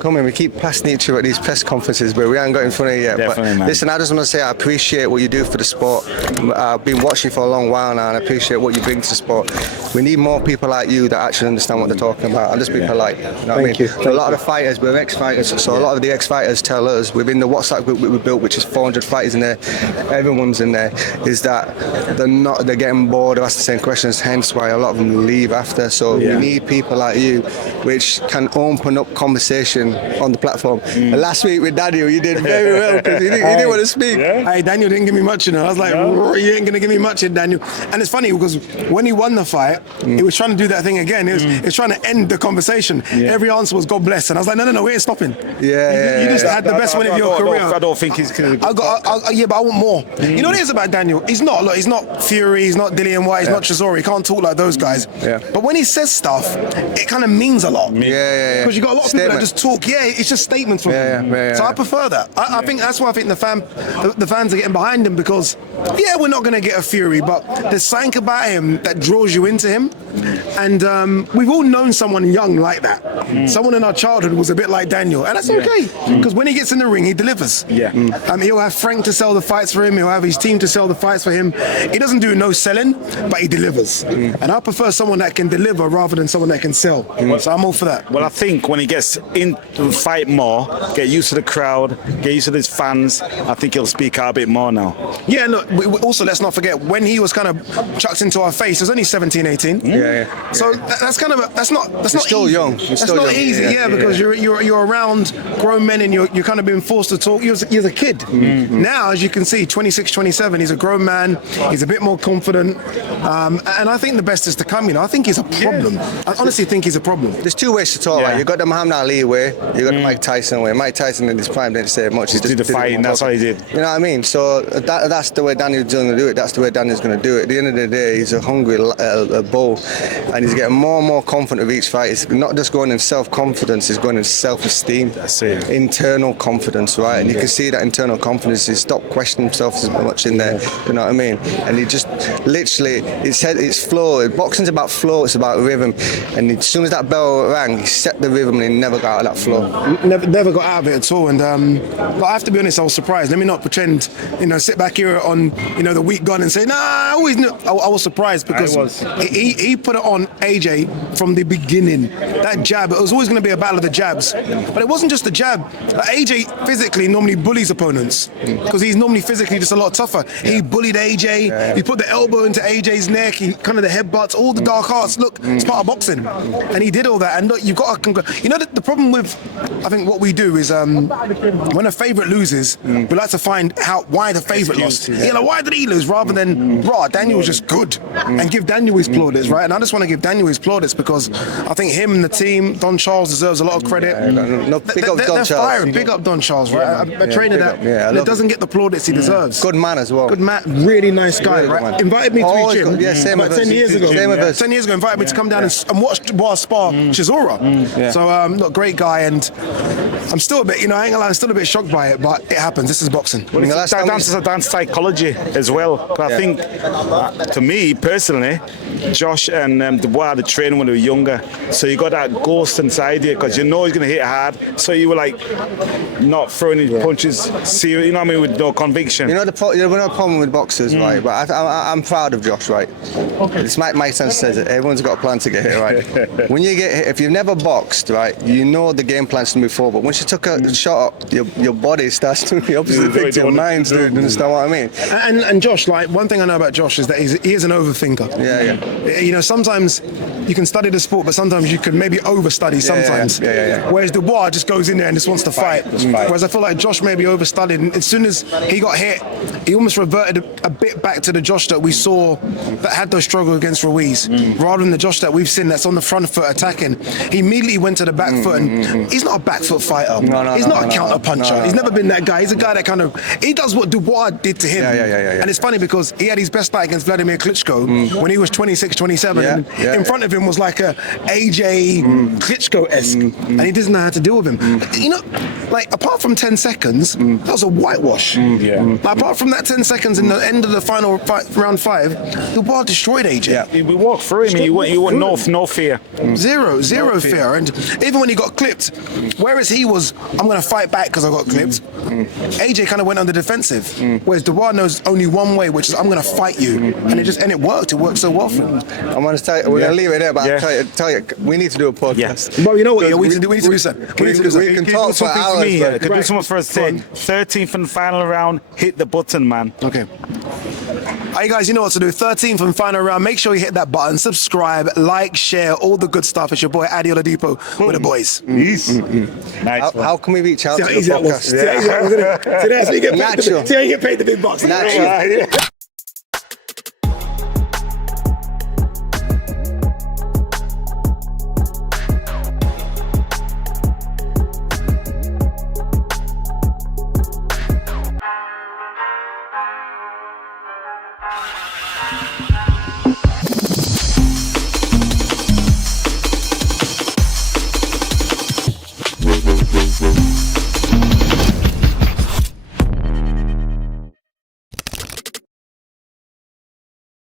Coming, we keep passing each other at these press conferences, but we haven't got in front of you yet. Definitely, but man. Listen, I just want to say I appreciate what you do for the sport. I've been watching for a long while now, and I appreciate what you bring to the sport. We need more people like you that actually understand what they're talking about and just be polite. You know what I mean? you. A lot of the fighters, we're ex-fighters, so a lot of the ex-fighters tell us within the WhatsApp group we built, which is 400 fighters in there, everyone's in there, is that they're getting bored of asking the same questions, hence why a lot of them leave after. So we need people like you, which can open up conversation on the platform. And last week with Daniel, you did very well because he didn't want to speak. Hey, Daniel didn't give me much, I was like, you ain't going to give me much, Daniel. And it's funny because when he won the fight, he was trying to do that thing again. He was trying to end the conversation. Every answer was God bless. And I was like, no, we ain't stopping. You just had the best one of your career. I don't think he's going to... but I want more. You know what it is about Daniel? He's not Fury, he's not Dillian White, he's not Chisora. He can't talk like those guys. But when he says stuff, it kind of means a lot. Because you got a lot of people that just talk. It's just statements from him. So I prefer that. I think that's why I think the fans are getting behind him because, we're not going to get a Fury, but there's something about him that draws you into him. And we've all known someone young like that. Someone in our childhood was a bit like Daniel, and that's okay because when he gets in the ring, he delivers. He'll have Frank to sell the fights for him. He'll have his team to sell the fights for him. He doesn't do no selling, but he delivers. And I prefer someone that can deliver rather than someone that can sell. So I'm all for that. Well, I think when he gets into the fight more, get used to the crowd, get used to his fans, I think he'll speak out a bit more now. Also, let's not forget when he was kind of chucked into our face. He was only 17, 18. So that's kind of that's not still easy. young. That's not easy. Because you're around grown men and you're kind of being forced to talk. He was a kid. Now, as you can see, 26, 27, he's a grown man. He's a bit more confident, and I think the best is to come. I think he's a problem. I honestly think he's a problem. There's two ways to talk. Right? You got the Muhammad Ali way. You got the Mike Tyson way. Mike Tyson in his prime didn't say much. He just did the fighting. That's all he did. You know what I mean? So that's the way Daniel's going to do it. That's the way Daniel's going to do it. At the end of the day, he's a hungry bull, and he's getting more and more confident with each fight. It's not just going in self-confidence; it's going in self-esteem. That's it. Internal confidence, right? And you can see that internal confidence. He stopped questioning himself as much in there. You know what I mean? And he just literally, it's flow. Boxing's about flow. It's about rhythm. And as soon as that bell rang, he set the rhythm and he never got out of that flow. Never got out of it at all. And but I have to be honest, I was surprised. Let me not pretend, sit back here on the week gone and say, nah, I always knew. I was surprised because he put it on AJ from the beginning. That jab, it was always going to be a battle of the jabs. But it wasn't just the jab. AJ physically normally bullies opponents because he's normally physically just a lot tougher. He bullied AJ. He put the elbow into AJ's neck. He kind of the headbutts, all the dark arts. Look, it's part of boxing. And he did all that. And look, you've got to... the problem with, I think, what we do is when a favourite loses, we like to find out why the favourite lost. Why did he lose? Rather than, Daniel was just good. And give Daniel his plaudits, right? And I just want to give Daniel his plaudits because I think him and the team, Don Charles deserves a lot of credit. Big up Don Charles. Big up Don Charles, right? A trainer that doesn't get the plaudits he deserves. Good man as well. Good man, really nice guy, really right? Invited me to his gym same about 10 years ago. Same with us. 10 years ago, invited me to come down and watch Dubois'S spar Chisora. So, look, great guy, and I'm still a bit, I ain't gonna lie, I'm still a bit shocked by it, but it happens. This is boxing. Well, it's down to psychology as well. But I think, to me personally, Josh and Dubois had the training when they were younger, so you got that ghost inside you because you know he's gonna hit hard. So you were like not throwing his punches serious, with no conviction. We're not a problem with boxers, right? But I'm proud of Josh, right? It's Mike Tyson says it. Everyone's got a plan to get hit, right? When you get hit, if you've never boxed, right, you know the game plan's to move forward. But once you took a shot, your body starts to the opposite thing to your mind, dude. You understand what I mean? And Josh, one thing I know about Josh is that he is an overthinker. Sometimes you can study the sport, but sometimes you can maybe overstudy sometimes. Whereas Dubois just goes in there and just wants to fight. Whereas I feel like Josh maybe overstudied, and as soon as he got hit, he almost reverted a bit back to the Josh that we saw that had those struggles against Ruiz, rather than the Josh that we've seen that's on the front foot attacking. He immediately went to the back foot, and he's not a back foot fighter. He's not a counter puncher. He's never been that guy. He's a guy that he does what Dubois did to him. And it's funny because he had his best fight against Vladimir Klitschko when he was 26, 27. And in front of him was like a AJ Klitschko-esque, and he doesn't know how to deal with him. like apart from 10 seconds, that was a whitewash. Like, apart from that 10 seconds in the end of the final round 5, Dubois destroyed AJ. Yeah. We walked through him, and you want no fear. Zero fear. And even when he got clipped, whereas he was, I'm going to fight back because I got clipped, AJ kind of went on the defensive. Whereas Dubois knows only one way, which is I'm going to fight you. And it worked. It worked so well for him. I'm going to tell you, we're going to leave it there, but I'll tell you, we need to do a podcast. But you know what? We need to do something. We can talk for hours. Can do something for us. 13th and final round, hit the button, man. Okay. Hey guys, you know what to do. 13th and final round. Make sure you hit that button, subscribe, like, share, all the good stuff. It's your boy Adi Oladipo with the boys. Nice. How can we reach out to the See podcast? how you get paid the big bucks. Natural. See how you get paid the big bucks. Natural.